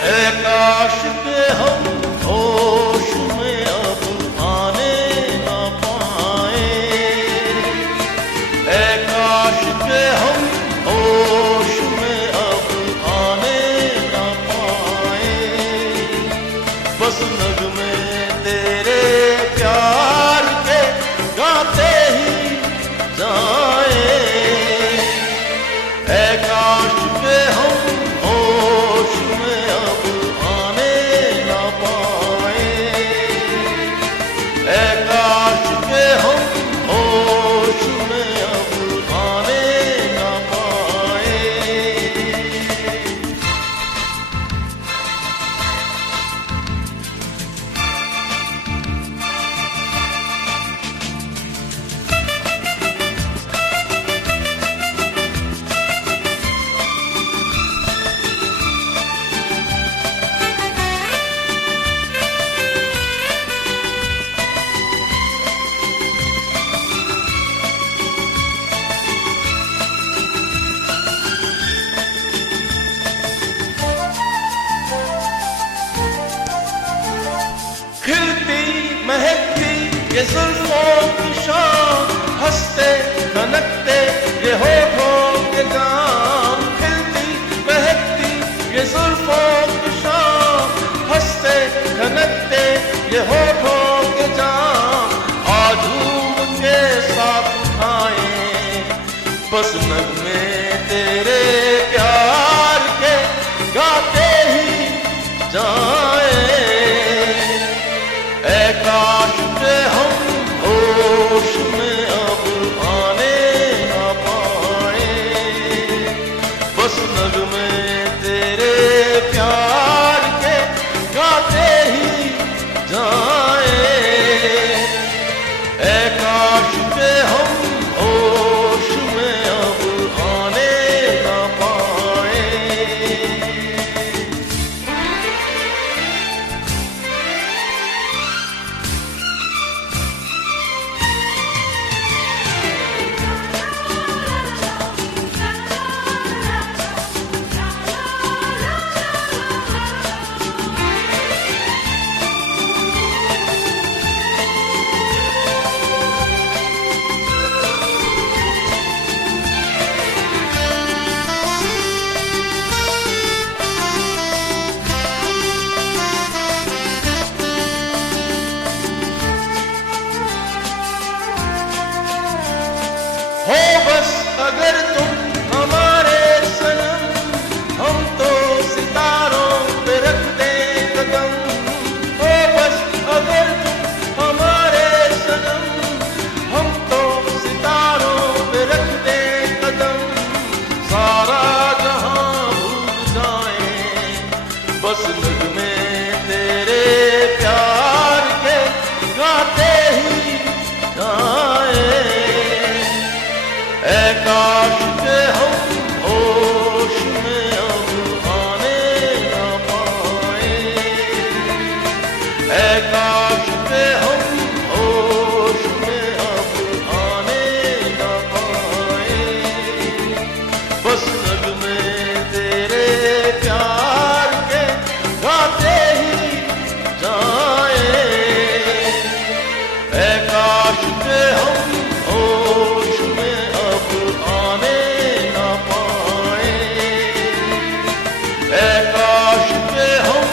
ऐ काश के हम होश में अब आने न पाए, ऐ काश के हम होश में अब आने न पाए। बस नगमे तेरे प्यार के गाते ही जाए, ऐ काश के हम होश में अब आने न पाए, ऐ काश के हम होश में अब आने न पाए। खिलती महकती ये जुल्फों की शान, हंसते खनकते ये होठों के जाम। खिलती महकती ये जुल्फों की शान, हंसते खनकते ये होठों के जाम। आज झूम के साथ उठाए बस नगमे तेरे प्यार के गाते ही जाए, ऐ काश के हम होश में अब आने न पाए। बस नगमे तेरे प्यार के गाते ही जाए, ऐ काश के हम होश में अब आने न पाए। हो बस अगर तुम हमारे सनम, हम तो सितारों पे रख दें कदम। हो बस अगर तुम हमारे सनम, हम तो सितारों पे रख दें कदम। सारा जहां भूल जाए बस नगमे तेरे प्यार के गाते ही जाए, ऐ काश के हम होश में अब आने न पाए, ऐ काश के हम होश में अब आने न पाए। बस नगमे तेरे प्यार के गाते ही जाए, ऐ काश के हम होश में अब आने न पाए, ऐ काश के हम